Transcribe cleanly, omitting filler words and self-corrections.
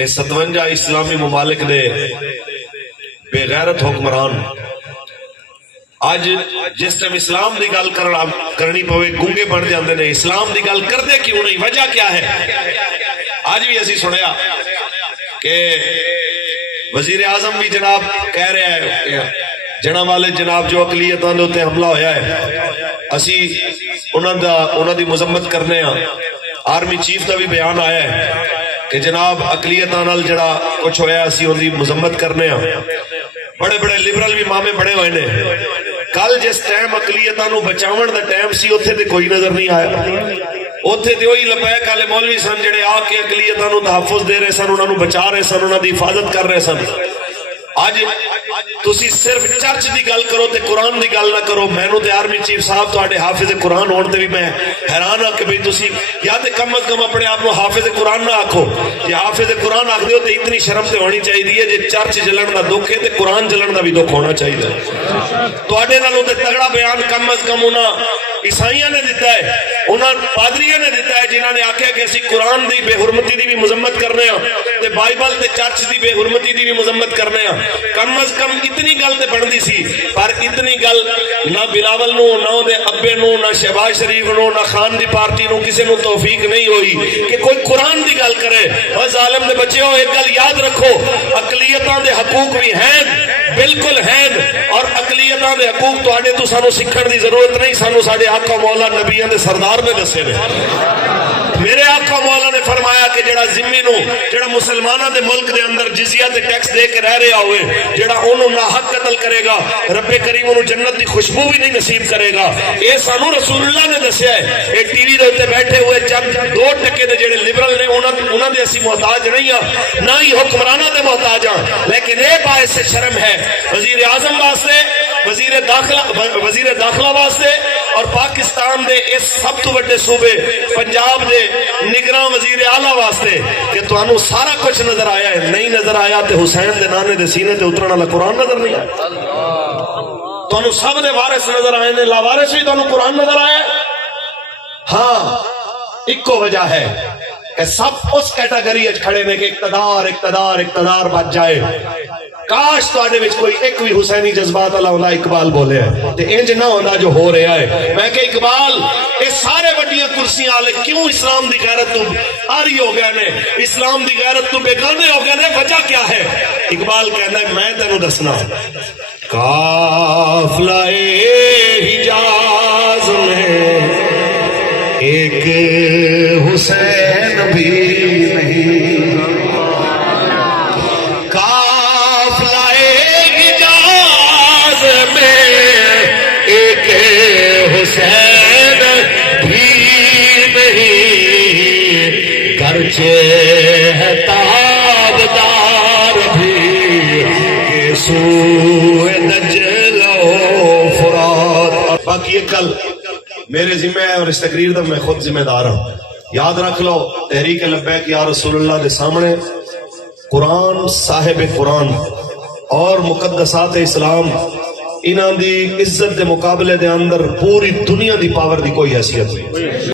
یہ 57 اسلامی ممالک دے بے غیرت حکمران آج جس ٹائم اسلام دی گل کرنی پوے گونگے بن جاندے نے. اسلام دی گل کردے کیوں نہیں؟ وجہ کیا ہے؟ آج بھی اسی سنیا کہ وزیر اعظم بھی جناب کہہ رہے ہیں جناب والے جناب جو اقلیتاں دے اوتے حملہ ہویا ہے اسی انہاں دی مذمت کرنے ہاں. آرمی چیف دا بھی بیان آیا ہے کہ جناب اقلیتاں نال جڑا کچھ ہویا اسی ان دی مذمت کرنے ہاں. بڑے بڑے لبرل بھی مامے بڑے ہوئے نے. کل جس ٹائم اقلیتاں نو بچاون دا ٹائم سی اوتھے تے کوئی نظر نہیں آیا. اوتھے تے وہی لبیک والے مولوی سن جڑے آ کے اقلیتاں نو تحفظ دے رہے سن، انہاں نو بچا رہے سن، انہاں دی حفاظت کر رہے سن. آج تسی صرف چرچ دی گل کرو تے قرآن دی گل نہ کرو. مینوں تے آرمی چیف صاحب تواڈے حافظ قرآن ہون تے بھی میں حیران ہاں کہ بھئی تسی یا تے کم از کم اپنے آپ کو حافظ قرآن نہ آکھو. جے حافظ قرآن آکھ دیو تے اتنی شرم تے ہونی چاہیے. جے چرچ جلن دا دکھ ہے تے قرآن جلن دا بھی دکھ ہونا چاہیے. تواڈے نالوں تے تگڑا بیان کم از کم انہاں عیسائیاں نے دیتا ہے، انہاں پادریاں نے دیتا ہے جنہاں نے آکھیا کہ اسی قرآن دی بے حرمتی دی بھی مذمت کرنے ہاں تے بائبل تے چرچ دی بے حرمتی دی بھی مذمت کرنے ہاں. کم از کم اتنی گل تے بندی سی، پر اتنی گل نہ بلاول نو، نہ دے ابے نو، نہ شہباز شریف نو، نہ خان دی پارٹی نو کسے نو توفیق نہیں ہوئی کہ کوئی قرآن دی گل کرے. اور ظالم دے بچیو ایک گل یاد رکھو، اقلیتاں دے حقوق بھی ہیں، بالکل ہیں، اور اقلیتاں دے حقوق تواڈے تو سانو سکھن دی ضرورت نہیں. سانو ساڈے آقا مولا نبیاں دے سردار نے دسے نے. میرے آقا مولا نے فرمایا کہ جڑا ذمہ نو جڑا مسلمانہ دے ملک دے اندر جزیہ تے ٹیکس دے کے رہ رہا ہوئے، جڑا انہوں ناحق قتل کرے گا رب کریم انہوں جنت دی خوشبو بھی نہیں نصیب کرے گا. اے سانو رسول اللہ نے دسیا ہے. اے ٹی وی دے اوتے بیٹھے ہوئے چند 2% دے جڑے لبرل نے انہاں دے اسی محتاج نہیں ہاں، نہ ہی حکمرانہ دے محتاج ہاں. لیکن اے باعث شرم ہے وزیر اعظم واسطے، وزیر داخلہ واسطے اور پاکستان دے اس سب تو بڑے صوبے پنجاب دے نگراں وزیر اعلیٰ واسطے کہ تانوں سارا کچھ نظر آیا ہے. نہیں نظر آیا تے حسین دے نانے دے سینے تے اترن والا قرآن نظر نہیں آیا. تانوں سب دے وارث نظر آئے نے، لاوارث بھی تانوں قرآن نظر آیا. ہاں ایکو وجہ ہے کہ سب اس کیٹاگری اچ کھڑے نے کہ اقتدار بچ جائے. کاش تواڈے وچ کوئی ایک بھی حسینی جذبات والا ہوندا اقبال بولے ہے تے انج نہ ہوندا جو ہو رہا ہے. میں کہ اقبال اے سارے وڈیاں کرسیاں والے کیوں اسلام دی غیرت تو آری ہو گئے نے، اسلام دی غیرت تو بیگانے ہو گئے نے؟ وجہ کیا ہے؟ اقبال کہندا ہے میں تینوں دسنا. قافلہ حجاز میں ایک حسین بھی نہیں، ہے تابدار بھی کہ سوئے دجل و فرات. باقی ایک کل میرے ذمہ ہے اور اس تقریر دا میں خود ذمہ دار ہوں. یاد رکھ لو تحریک لبیک یا رسول اللہ دے سامنے قرآن، صاحب قرآن اور مقدسات اسلام انہاں دی عزت دے مقابلے دے اندر پوری دنیا دی پاور دی کوئی حیثیت نہیں.